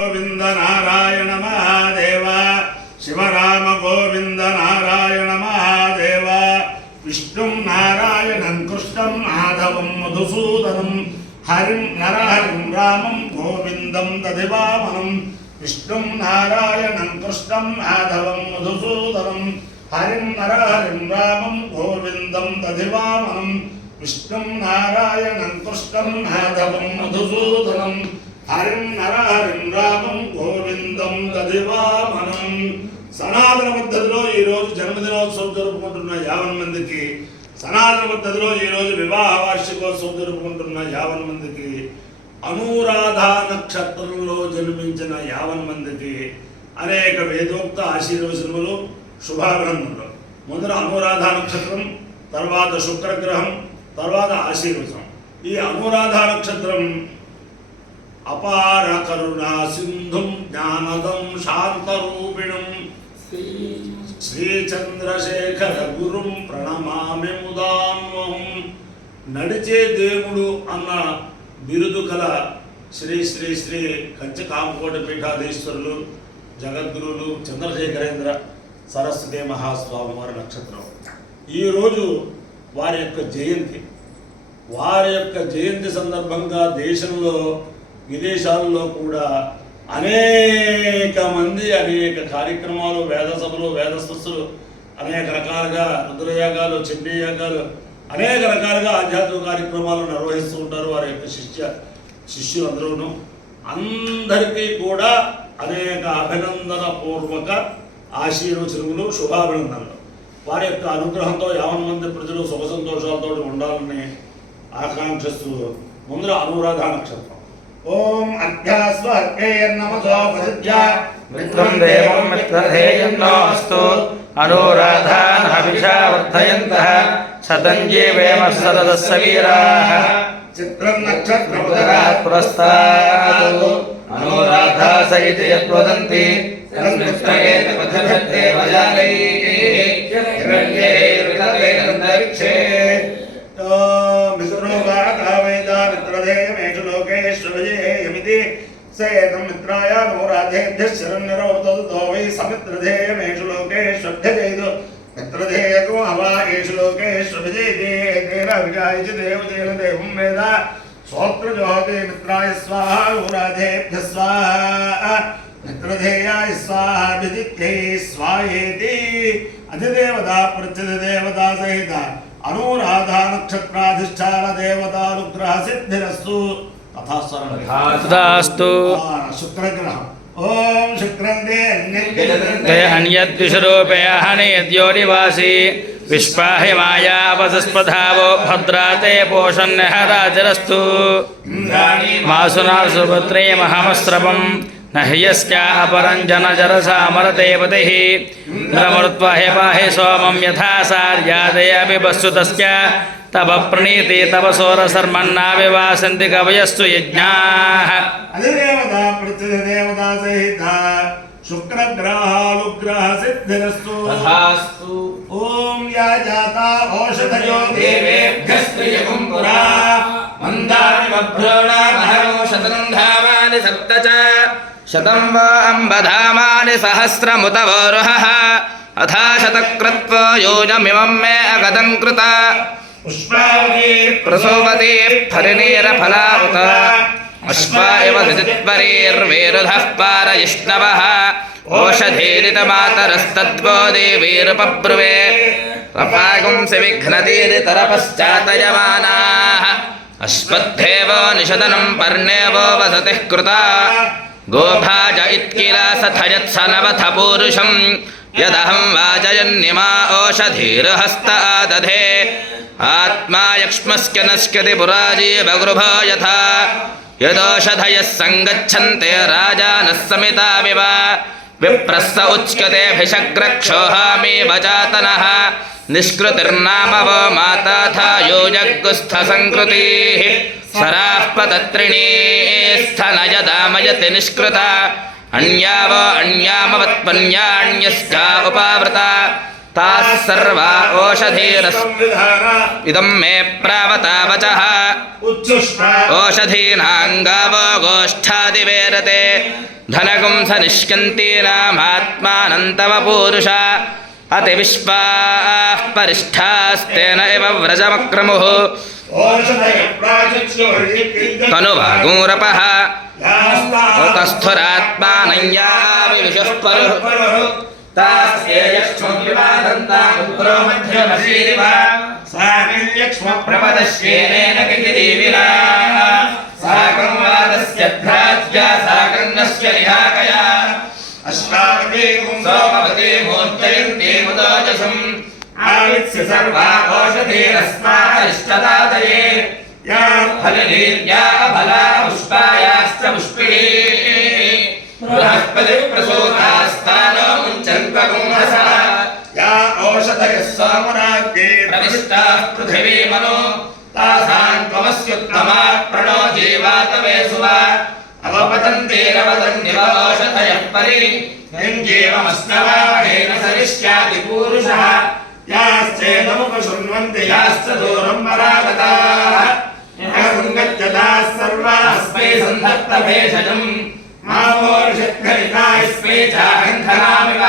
గోవింద నారాయణ మహాదేవ శివరామ గోవింద నారాయణ మహాదేవ విష్ణుం నారాయణం కృష్ణం మాధవం మధుసూదనం హరిం నరహరిం రామం గోవిందం దదివామనం విష్ణుం నారాయణం కృష్ణం మాధవం మధుసూదనం హరిం నరహరిం రామం గోవిందం దదివామనం విష్ణుం నారాయణం కృష్ణం మాధవం మధుసూదనం హరిం నరహరిం రామం గోవిందం దదివామనం. సనాతన పద్ధతిలో ఈరోజు జన్మదినోత్సవం జరుపుకుంటున్న 50 మందికి, సనాతన పద్ధతిలో ఈరోజు వివాహ వార్షికోత్సవం జరుపుకుంటున్న 50 మందికి, అనురాధ నక్షత్రంలో జన్మించిన 50 మందికి అనేక వేదోక్త ఆశీర్వచనములు, శుభాభినందనలు. ముందర అనురాధ నక్షత్రం, తర్వాత శుక్రగ్రహం, తర్వాత ఆశీర్వచనం. ఈ అనురాధ నక్షత్రం అపార కరుణా సింధుం జ్ఞానదం శాంతరూపిణం శ్రీచంద్రశేఖర గురుం ప్రణమామి ముదాన్వహం. నడిచే దేవుడు అన్న బిరుదు కల శ్రీ శ్రీ శ్రీ కంచి కామకోటి పీఠాధీశ్వరులు జగద్గురువులు చంద్రశేఖరేంద్ర సరస్వతి మహాస్వామి వారి నక్షత్రం. ఈరోజు వారి యొక్క జయంతి సందర్భంగా దేశంలో విదేశాల్లో కూడా అనేక మంది అనేక కార్యక్రమాలు, వేద సభలు, వేదస్థులు అనేక రకాలుగా రుద్రయాగాలు, చండీయాగాలు, అనేక రకాలుగా ఆధ్యాత్మిక కార్యక్రమాలు నిర్వహిస్తూ ఉంటారు. వారి యొక్క శిష్యులందరూ అందరికీ కూడా అనేక అభినందన పూర్వక ఆశీర్వచనములు, శుభాభినందనలు. వారి యొక్క అనుగ్రహంతో 50 మంది ప్రజలు సుఖ సంతోషాలతో ఉండాలని ఆకాంక్షిస్తూ ముందర అనురాధ నక్షత్రం. ఓం అధ్యాస్వర్గేర్నమసో ప్రసిద్ధ్యా మిత్రం దేవం మిత్రధేయన్నోస్తు అనురాధాన్ హవిషా వర్ధయంతః శతం జీవేమ సదస్య వీరాః చిత్రం నక్షత్రముదరాత్ పురస్తాత్ అనురాధా సైతి యద్వదంతి తస్మిత్రేణ పథభతే వజానైః హిరణ్యైర్వితవేదంతరిక్షే మిత్రధేయమేషు లోకేశ్వరయేయమితి సేతం మిత్రాయ నోరాధేభ్యః శరణ్యరోతదో వై సమిత్రధేయమేషు లోకేశ్వభ్యజైదు మిత్రధేయకో హవా ఏషు లోకేశ్వభజైతే తేన విజాయచ దేవతేన దేవం వేద స్తోత్రజోహతే మిత్రాయ స్వాహా నోరాధేభ్యః స్వాహా మిత్రధేయాయ స్వాహా విదిత్యై స్వాయేతి. అధిదేవతా ప్రత్యధిదేవతా సహిత అనురాధ నక్షత్రాధిష్టాన దేవతానుగ్రహ సిద్ధిరస్తు. తథాస్తు. శుక్రగ్రహం. ఓం శుక్రందే అన్యద్విషరూపేహనేద్యోనివాసి విశ్వాహి మాయావసస్పధావో భద్రాతే పోషణ్యరాజరస్తు మాసునా సుభద్రే మహమస్రవం నహ్యస్యా అపరంజన జరసామరతే పతిః ఇంద్రమరుత్వహే పాహి సోమం యథా సార్యాదయాపి వస్తు తస్య తవ ప్రణీతి తవ సోరసర్మన్నా వివాసంతి కవయస్సు యజ్ఞాః. అధిదేవతా ప్రత్యధిదేవతా సహిత శుక్రగ్రహాలుగ్రహ సిద్ధిరస్తు. తథాస్తు. ఓం యా జాతా ఓషధయో దేవేభ్యస్త్రియగుం పురా మందాని మభ్రోణామహరో శతం ధామాని సప్త చ శతం వా అంబధామాని సహస్రముత వోరుహః అథా శతకృత్వో యోజమిమం మే అగతం కృత పుష్పావతి ప్రసోవతి ఫలినీరఫలా ఉత అశ్వా ఇవ దితిత్వరీర్వేరుధః పారయిష్ణవః ఓషధీరితమాతరస్తద్వో దేవీరుపబ్రువే రపాగుంసి విఘ్నతీరితరపశ్చాతయమానాః అశ్వద్ధేవో నిషదనం పర్ణేవో వసతిః కృతా గోభాజ ఇత్కిల సథయత్స నవథ పూరుషం యదహం వాజయన్నిమా ఓషధీర్హస్త ఆదధే ఆత్మా యక్ష్మస్య నశ్యతి పురాజీవగృభో యథా యదోషధయః సంగచ్చన్తే రాజానः సమితావివ విప్రస్స ఉచ్యతేభిషగ్రక్షోహామీవ చాతనః నిష్కృతిర్నామవో మాతాథా యోజగ్గుస్థ సంకృతిః సరాః పతత్రిణీ స్థనయదామయతి నిష్కృత అన్యావో అన్యామవత్పన్యాన్యస్యా ఉపావృత ताः सर्वा ओषधीरस् इदं मे प्रावतावचः ओषधीनां गावो गोष्ठादिवेरते धनगुं स निष्कन्तीनामात्मानन्तव पूरुषा अतिविश्वाः परिष्ठास्तेन इव व्रजमक्रमुः तनुभागूरपः तस्थुरात्मानं याविविशुः परुः तास्येयक्ष्मविवादन्तामुग्रो मध्यमशीरिव साकल्यक्ष्मप्रपदश्येनेन कितिदेविना साकं वादस्य भ्राज्या साकन्नस्य निहाकया अश्वावती सोमवती मूर्तयन्ती मुदोजसम् आवित्स्य सर्वा ओषधीरस्मारिष्टदातये या फलनीर्या अफला पुष्पायाश्च पुष्पिणी बृहस्पतिप्रसूतास्तानो मुञ्चन्त्वगुंहसः या ओषधयः सोमराज्ञे प्रविष्टाः पृथिवीमनो तासां त्वमस्युत्तमा प्रणो जीवातवे सुवा अवपतन्तेरवदन्निव ओषधयः परि यञ्जीवमस्नवाहेन सरिष्याति पूरुषः याश्चेदमुपशृण्वन्ति याश्च दूरं परागताः गच्छताः सर्वास्मै सन्धत्तभेषजम् मामोर्षद्घरितास्मै चागन्धनामिव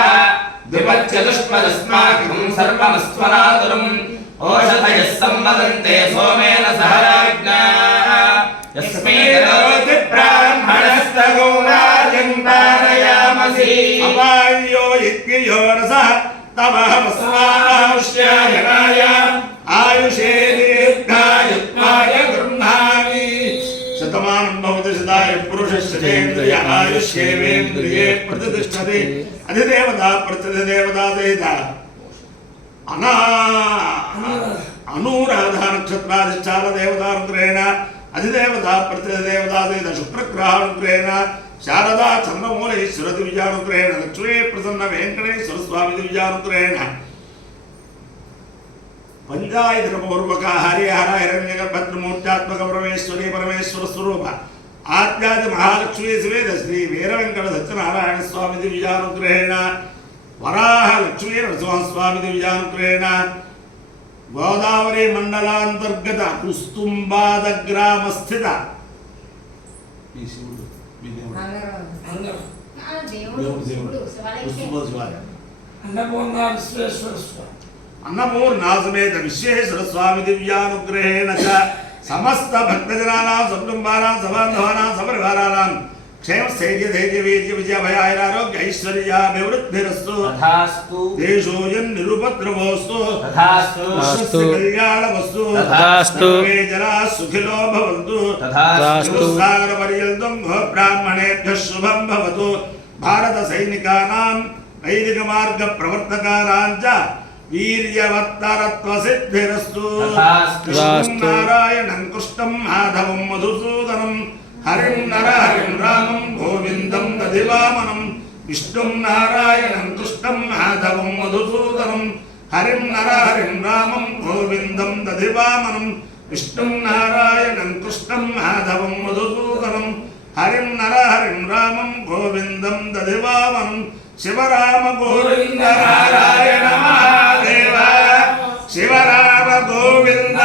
द्विपच्चतुष्पदस्माकं सर्वमस्त्वनातुरम् ओषधयः सम्वदन्ते सोमेन सह राज्ञा यस्मै करोति ब्राह्मणस्तगो राजं पारयामसि अपायो इत्ययो रसः तमहमस्वाहुष्यायनाय आयुषे दीर्घायुत्वाय गृह्णामि शतमानं भवति सदाय पुरुषश्चेन्द्रिय आयुष्येवेन्द्रिये प्रतिष्ठति अधिदेवता प्रतिदेवता सहित अनुराधा नक्षत्राधिष्ठान देवतानुग्रहेण अधिदेवता प्रतिदेवता सहित शुक्रग्रहानुग्रहेण शारदा चंद्रमौलेश्वर दिव्यानुग्रहेण लक्ष्मी प्रसन्न वेंकटेश्वर स्वामी दिव्यानुग्रहेण पंचायतपूर्वक हरिहर हिरण्यगर्भद्रमूर्त्यात्मक परमेश्वरी परमेश्वर स्वरूप आद्यादि महालक्ष्मी समेत श्री वीरवेंकट सत्यनारायण स्वामी दिव्यानुग्रहेण वराह लक्ष्मी नरसिंह स्वामी दिव्यानुग्रहेण गोदावरी मंडलांतर्गत कुस्तुंबाद ग्राम स्थित अन्नपूर्णा समेत विश्वेश्वर स्वामी दिव्यानुग्रहेण च समस्त भक्तजनानां सकुटुम्बानां सबान्धवानां सपरिवाराणां क्षेम स्थैर्य धैर्य वीर्य विजय भय आरोग्य ऐश्वर्याभिवृद्धिरस्तु तथास्तु देशोऽयं निरुपद्रवोऽस्तु तथास्तु कल्याणमस्तु तथास्तु सर्वे जनाः सुखिनो भवन्तु तथास्तु सागरपर्यन्तं ब्राह्मणेभ्यः शुभं भवतु भारत सैनिकानां वैदिक मार्ग प्रवर्तकानां च वीर्यवत्तरत्वसिद्धिरस्तु नारायणं कृष्णं माधवं मधुसूदनं हरिं नरहरिं रामं गोविन्दं दधिवामनं विष्णुं नारायणं कृष्णं माधवं मधुसूदनं हरिं नरहरिं रामं गोविन्दं दधिवामनं विष्णुं नारायणं कृष्णं माधवं मधुसूदनं हरिं नरहरिं रामं गोविन्दं दधिवामनं शिवराम गोविन्द नारायण महादेव शिवराम गोविन्द